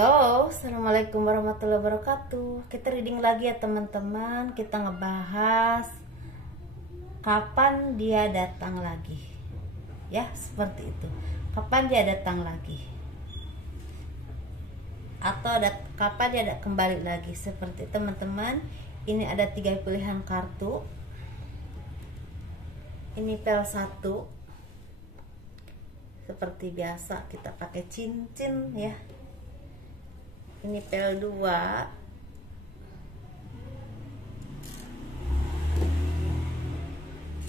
Halo, assalamualaikum warahmatullahi wabarakatuh. Kita reading lagi ya teman-teman. Kita ngebahas kapan dia datang lagi. Ya, seperti itu. Kapan dia datang lagi? Atau kapan dia kembali lagi? Seperti teman-teman. Ini ada 3 pilihan kartu. Ini pel 1. Seperti biasa kita pakai cincin ya. Ini pel 2.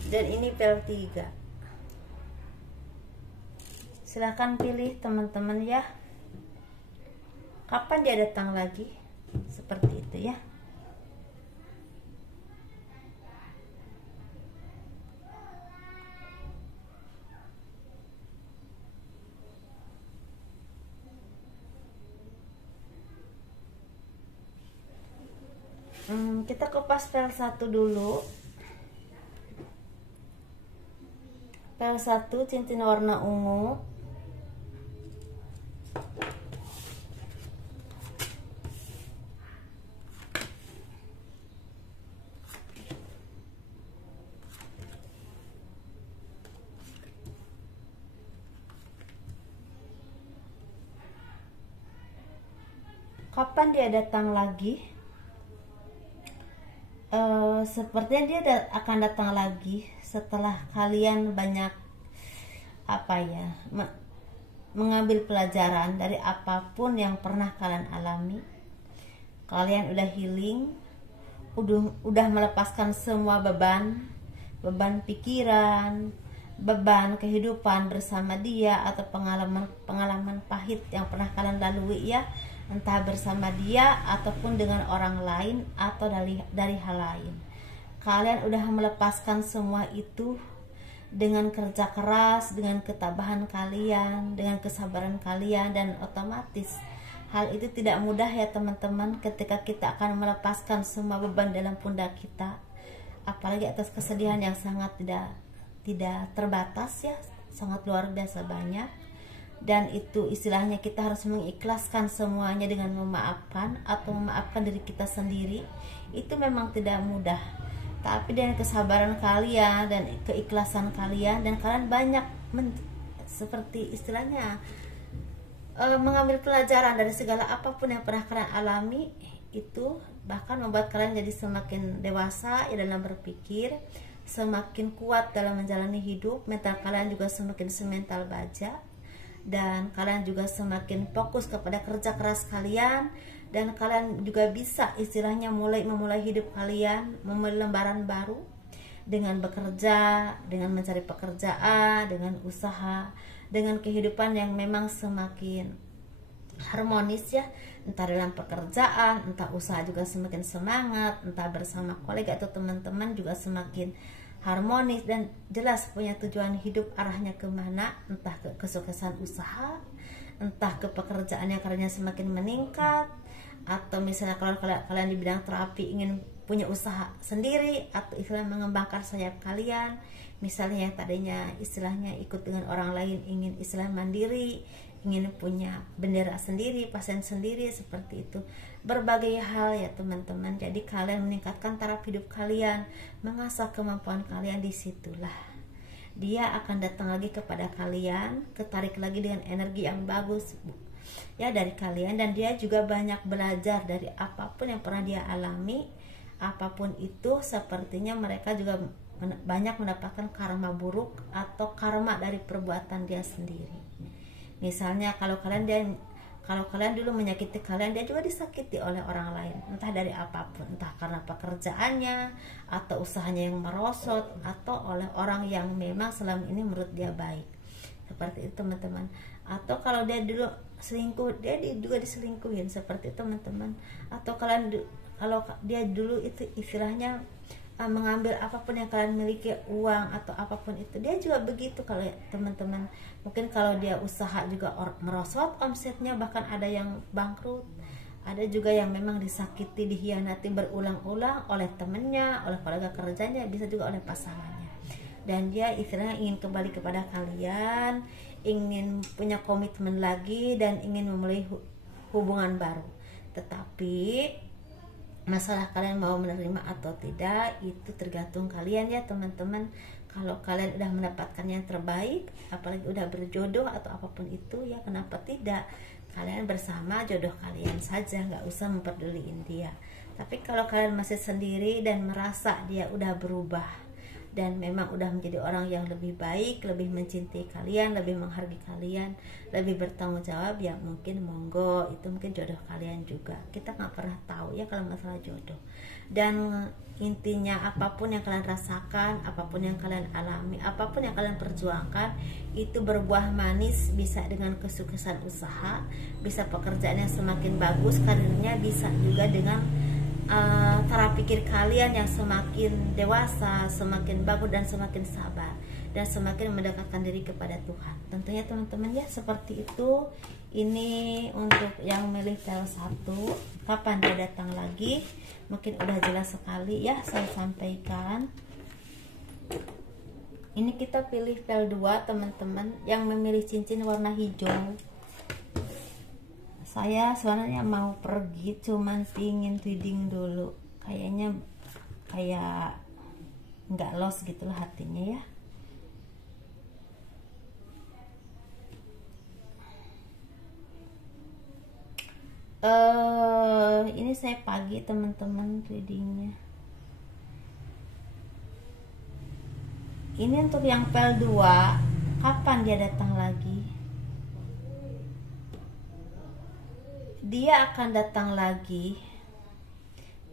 Dan ini pel 3. Silahkan pilih teman-teman ya. Kapan dia datang lagi? Seperti itu ya. Kita kupas pel 1 dulu. Pel 1 cincin warna ungu. Kapan dia datang lagi? Sepertinya dia akan datang lagi setelah kalian banyak mengambil pelajaran dari apapun yang pernah kalian alami. Kalian udah healing, udah melepaskan semua beban pikiran, beban kehidupan bersama dia, atau pengalaman pahit yang pernah kalian lalui ya, entah bersama dia ataupun dengan orang lain atau dari hal lain. Kalian udah melepaskan semua itu dengan kerja keras, dengan ketabahan kalian, dengan kesabaran kalian, dan otomatis hal itu tidak mudah ya teman-teman ketika kita akan melepaskan semua beban dalam pundak kita, apalagi atas kesedihan yang sangat tidak terbatas ya, sangat luar biasa banyak. Dan itu istilahnya kita harus mengikhlaskan semuanya dengan memaafkan atau memaafkan diri kita sendiri. Itu memang tidak mudah, tapi dengan kesabaran kalian dan keikhlasan kalian, dan kalian banyak seperti istilahnya mengambil pelajaran dari segala apapun yang pernah kalian alami, itu bahkan membuat kalian jadi semakin dewasa ya dalam berpikir, semakin kuat dalam menjalani hidup. Mental kalian juga semakin semental baja, dan kalian juga semakin fokus kepada kerja keras kalian, dan kalian juga bisa istilahnya memulai hidup kalian, memulai lembaran baru dengan bekerja, dengan mencari pekerjaan, dengan usaha, dengan kehidupan yang memang semakin harmonis ya, entah dalam pekerjaan, entah usaha juga semakin semangat, entah bersama kolega atau teman-teman juga semakin harmonis dan jelas punya tujuan hidup arahnya kemana, entah ke kesuksesan usaha, entah ke pekerjaan yang karirnya semakin meningkat, atau misalnya kalau kalian di bidang terapi ingin punya usaha sendiri, atau istilah mengembangkan sayap kalian, misalnya yang tadinya istilahnya ikut dengan orang lain ingin istilah mandiri, ingin punya bendera sendiri, pasien sendiri, seperti itu. Berbagai hal ya teman-teman. Jadi kalian meningkatkan taraf hidup kalian, mengasah kemampuan kalian, disitulah dia akan datang lagi kepada kalian, ketarik lagi dengan energi yang bagus ya dari kalian. Dan dia juga banyak belajar dari apapun yang pernah dia alami. Apapun itu sepertinya mereka juga banyak mendapatkan karma buruk atau karma dari perbuatan dia sendiri. Misalnya kalau kalian dulu menyakiti kalian, dia juga disakiti oleh orang lain, entah dari apapun, entah karena pekerjaannya atau usahanya yang merosot, atau oleh orang yang memang selama ini menurut dia baik, seperti itu teman-teman. Atau kalau dia dulu selingkuh, dia juga diselingkuhin, seperti itu teman-teman. Atau kalau dia dulu itu istilahnya mengambil apapun yang kalian miliki, uang atau apapun itu, dia juga begitu kalau ya, teman-teman. Mungkin kalau dia usaha juga merosot omsetnya, bahkan ada yang bangkrut, ada juga yang memang disakiti, dikhianati berulang-ulang oleh temennya, oleh kolega kerjanya, bisa juga oleh pasangannya. Dan dia istilahnya ingin kembali kepada kalian, ingin punya komitmen lagi, dan ingin memulai hubungan baru. Tetapi masalah kalian mau menerima atau tidak itu tergantung kalian ya teman-teman. Kalau kalian udah mendapatkan yang terbaik, apalagi udah berjodoh atau apapun itu, ya kenapa tidak kalian bersama jodoh kalian saja, nggak usah memperduliin dia. Tapi kalau kalian masih sendiri dan merasa dia udah berubah dan memang udah menjadi orang yang lebih baik, lebih mencintai kalian, lebih menghargai kalian, lebih bertanggung jawab, ya mungkin monggo, itu mungkin jodoh kalian juga. Kita nggak pernah tahu ya kalau masalah jodoh. Dan intinya apapun yang kalian rasakan, apapun yang kalian alami, apapun yang kalian perjuangkan, itu berbuah manis, bisa dengan kesuksesan usaha, bisa pekerjaan yang semakin bagus, karirnya, bisa juga dengan cara pikir kalian yang semakin dewasa, semakin bagus dan semakin sabar dan semakin mendekatkan diri kepada Tuhan. Tentunya teman-teman ya seperti itu. Ini untuk yang milih pel 1, kapan dia datang lagi? Mungkin udah jelas sekali ya saya sampaikan. Ini kita pilih pel 2 teman-teman yang memilih cincin warna hijau. Saya sebenarnya mau pergi, cuman pingin reading dulu. Kayaknya kayak nggak los gitulah hatinya ya. Ini saya pagi teman-teman readingnya. Ini untuk yang pel 2, kapan dia datang lagi? Dia akan datang lagi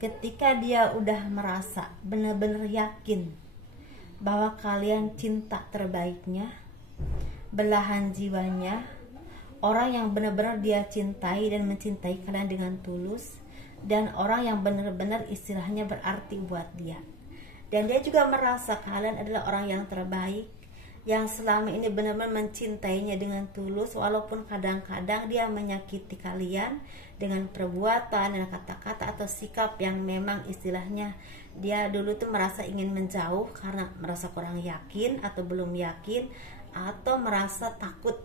ketika dia udah merasa benar-benar yakin bahwa kalian cinta terbaiknya, belahan jiwanya, orang yang benar-benar dia cintai dan mencintai kalian dengan tulus, dan orang yang benar-benar istilahnya berarti buat dia. Dan dia juga merasa kalian adalah orang yang terbaik, yang selama ini benar-benar mencintainya dengan tulus, walaupun kadang-kadang dia menyakiti kalian dengan perbuatan dan kata-kata atau sikap yang memang istilahnya dia dulu tuh merasa ingin menjauh karena merasa kurang yakin atau belum yakin, atau merasa takut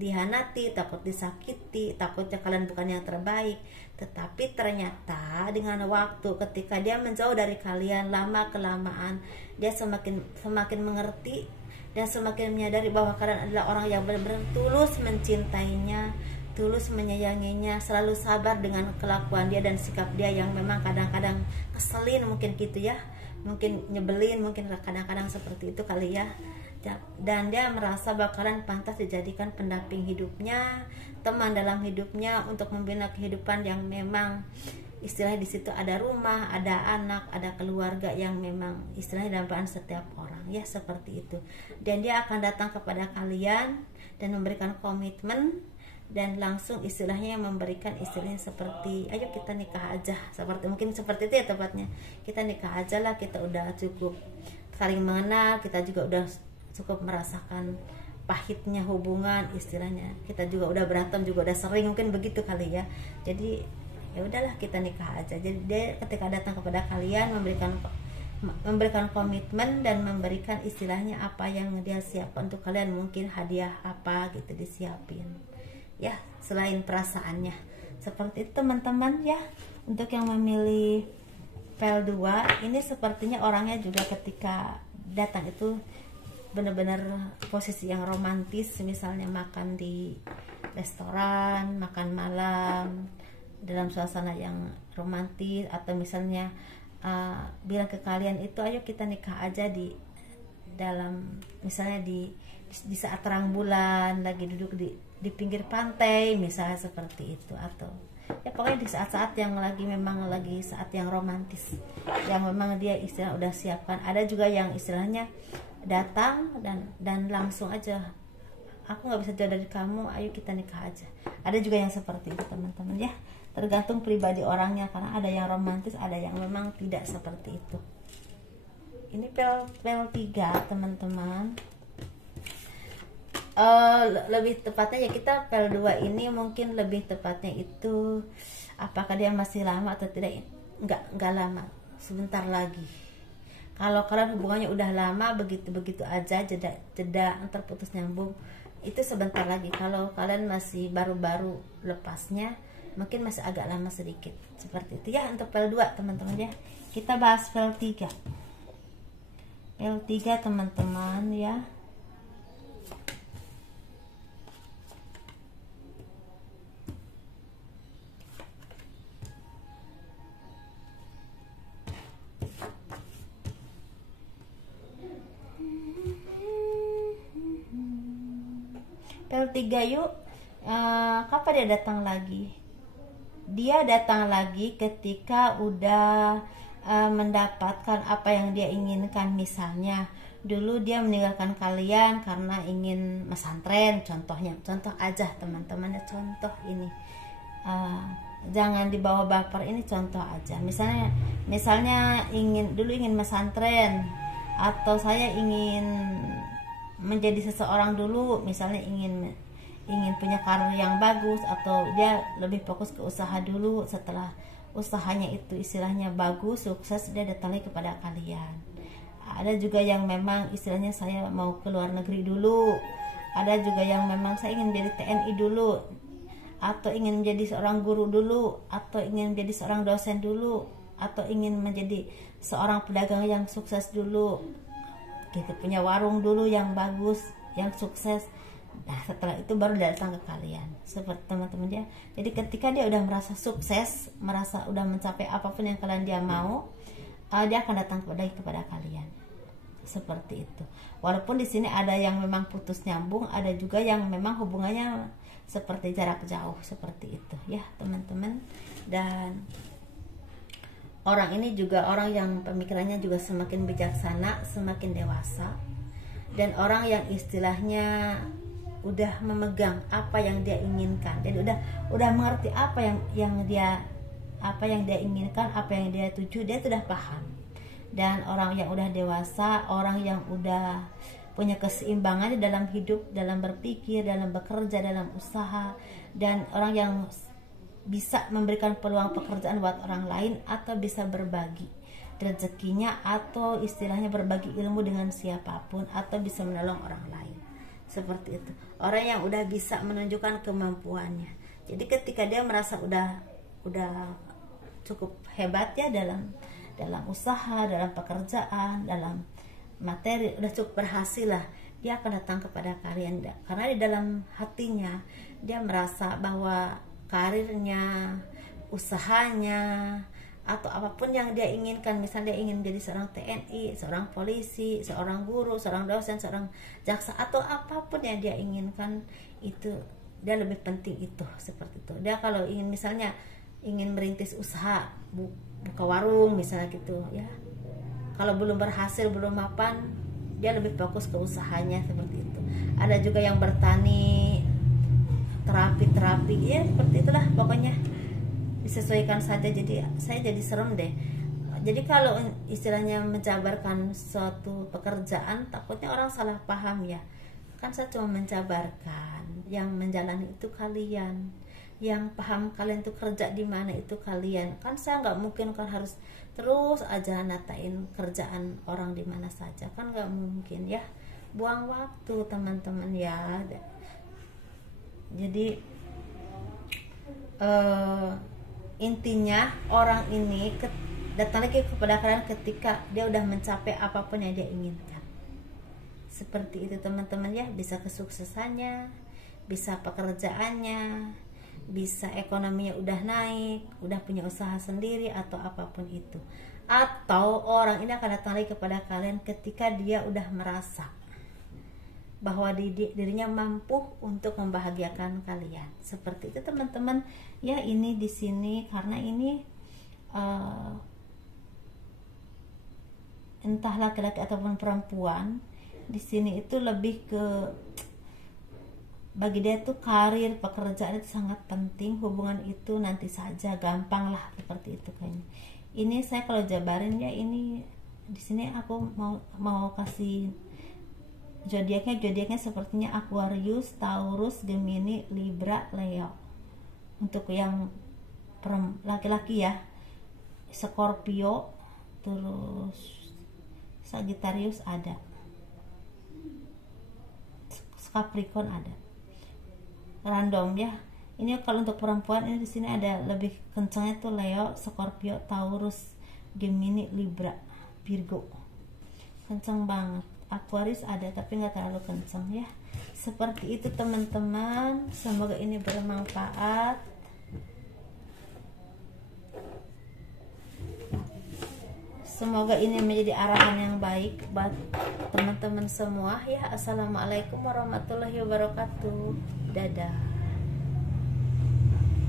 dihianati, takut disakiti, takutnya kalian bukan yang terbaik. Tetapi ternyata dengan waktu ketika dia menjauh dari kalian, lama kelamaan dia semakin mengerti dan semakin menyadari bahwa kalian adalah orang yang benar-benar tulus mencintainya, tulus menyayanginya, selalu sabar dengan kelakuan dia dan sikap dia yang memang kadang-kadang keselin mungkin gitu ya, mungkin nyebelin, mungkin kadang-kadang seperti itu kali ya. Dan dia merasa bahwa kalian pantas dijadikan pendamping hidupnya, teman dalam hidupnya untuk membina kehidupan yang memang istilahnya di situ ada rumah, ada anak, ada keluarga yang memang istilahnya dalam setiap orang ya, seperti itu. Dan dia akan datang kepada kalian dan memberikan komitmen dan langsung istilahnya memberikan istilahnya seperti ayo kita nikah aja, seperti mungkin seperti itu ya tepatnya, kita nikah aja lah, kita udah cukup saling mengenal, kita juga udah cukup merasakan pahitnya hubungan istilahnya, kita juga udah berantem juga udah sering, mungkin begitu kali ya. Jadi ya udahlah kita nikah aja. Jadi dia ketika datang kepada kalian memberikan komitmen dan memberikan istilahnya apa yang dia siapkan untuk kalian, mungkin hadiah apa gitu disiapin ya, selain perasaannya. Seperti itu teman-teman ya. Untuk yang memilih pel 2 ini sepertinya orangnya juga ketika datang itu benar-benar posisi yang romantis, misalnya makan di restoran, makan malam dalam suasana yang romantis, atau misalnya bilang ke kalian itu ayo kita nikah aja di dalam misalnya di saat terang bulan lagi duduk di pinggir pantai misalnya seperti itu, atau ya pokoknya di saat-saat yang memang lagi saat yang romantis yang memang dia istilah udah siapkan. Ada juga yang istilahnya datang dan langsung aja, aku nggak bisa jauh dari kamu, ayo kita nikah aja. Ada juga yang seperti itu teman-teman ya, tergantung pribadi orangnya, karena ada yang romantis, ada yang memang tidak seperti itu. Ini pel 3 teman-teman. Lebih tepatnya ya kita pel 2 ini mungkin lebih tepatnya itu apakah dia masih lama atau tidak. Enggak lama, sebentar lagi. Kalau kalian hubungannya udah lama, begitu aja jeda antar putus nyambung, itu sebentar lagi. Kalau kalian masih baru-baru lepasnya, mungkin masih agak lama sedikit. Seperti itu ya untuk pel 2 teman-teman ya. Kita bahas pel 3. Pel 3 teman-teman ya. Pel 3 yuk. Kapan dia datang lagi? Dia datang lagi ketika udah mendapatkan apa yang dia inginkan. Misalnya dulu dia meninggalkan kalian karena ingin mesantren, contohnya, contoh aja teman-teman, contoh ini, jangan dibawa baper, ini contoh aja. Misalnya dulu ingin mesantren, atau saya ingin menjadi seseorang dulu, misalnya ingin punya karir yang bagus, atau dia lebih fokus ke usaha dulu. Setelah usahanya itu istilahnya bagus, sukses, dia datang lagi kepada kalian. Ada juga yang memang istilahnya saya mau ke luar negeri dulu, ada juga yang memang saya ingin jadi TNI dulu, atau ingin menjadi seorang guru dulu, atau ingin menjadi seorang dosen dulu, atau ingin menjadi seorang pedagang yang sukses dulu, gitu, punya warung dulu yang bagus, yang sukses. Nah setelah itu baru datang ke kalian, seperti teman-teman ya. Jadi ketika dia udah merasa sukses, merasa udah mencapai apapun yang kalian dia mau, dia akan datang kepada kalian, seperti itu. Walaupun di sini ada yang memang putus nyambung, ada juga yang memang hubungannya seperti jarak jauh, seperti itu ya teman-teman. Dan orang ini juga orang yang pemikirannya juga semakin bijaksana, semakin dewasa, dan orang yang istilahnya udah memegang apa yang dia inginkan, dan udah mengerti apa yang dia inginkan, apa yang dia tuju, dia sudah paham. Dan orang yang udah dewasa, orang yang udah punya keseimbangan di dalam hidup, dalam berpikir, dalam bekerja, dalam usaha, dan orang yang bisa memberikan peluang pekerjaan buat orang lain, atau bisa berbagi rezekinya, atau istilahnya berbagi ilmu dengan siapapun, atau bisa menolong orang lain, seperti itu. Orang yang udah bisa menunjukkan kemampuannya. Jadi ketika dia merasa udah cukup hebat ya dalam usaha, dalam pekerjaan, dalam materi, udah cukup berhasil lah, dia akan datang kepada kalian. Karena di dalam hatinya dia merasa bahwa karirnya, usahanya, atau apapun yang dia inginkan, misalnya dia ingin menjadi seorang TNI, seorang polisi, seorang guru, seorang dosen, seorang jaksa, atau apapun yang dia inginkan, itu dia lebih penting itu, seperti itu. Dia kalau misalnya ingin merintis usaha, buka warung misalnya gitu ya, kalau belum berhasil, belum mapan, dia lebih fokus ke usahanya, seperti itu. Ada juga yang bertani, terapi ya, seperti itulah pokoknya, disesuaikan saja. Jadi saya jadi serem deh. Jadi kalau istilahnya menjabarkan suatu pekerjaan, takutnya orang salah paham ya. Kan saya cuma menjabarkan, yang menjalani itu kalian, yang paham kalian itu kerja di mana itu kalian. Kan saya nggak mungkin kan harus terus aja natain kerjaan orang di mana saja, kan nggak mungkin ya, buang waktu teman-teman ya. Jadi intinya orang ini datang lagi kepada kalian ketika dia udah mencapai apapun yang dia inginkan, seperti itu teman-teman ya. Bisa kesuksesannya, bisa pekerjaannya, bisa ekonominya udah naik, udah punya usaha sendiri, atau apapun itu. Atau orang ini akan datang lagi kepada kalian ketika dia udah merasa bahwa dirinya mampu untuk membahagiakan kalian, seperti itu teman-teman ya. Ini di sini karena ini entah laki-laki ataupun perempuan, di sini itu lebih ke, bagi dia tuh karir, pekerjaan itu sangat penting. Hubungan itu nanti saja, gampang lah, seperti itu kayaknya. Ini saya kalau jabarin ya, ini di sini aku mau kasih zodiaknya sepertinya Aquarius, Taurus, Gemini, Libra, Leo. Untuk yang laki-laki ya, Scorpio, terus Sagittarius ada, Capricorn ada. Random ya. Ini kalau untuk perempuan ini di sini ada lebih kencangnya tuh Leo, Scorpio, Taurus, Gemini, Libra, Virgo. Kencang banget. Aquarius ada tapi nggak terlalu kencang ya. Seperti itu teman-teman. Semoga ini bermanfaat. Semoga ini menjadi arahan yang baik buat teman-teman semua ya. Assalamualaikum warahmatullahi wabarakatuh. Dadah.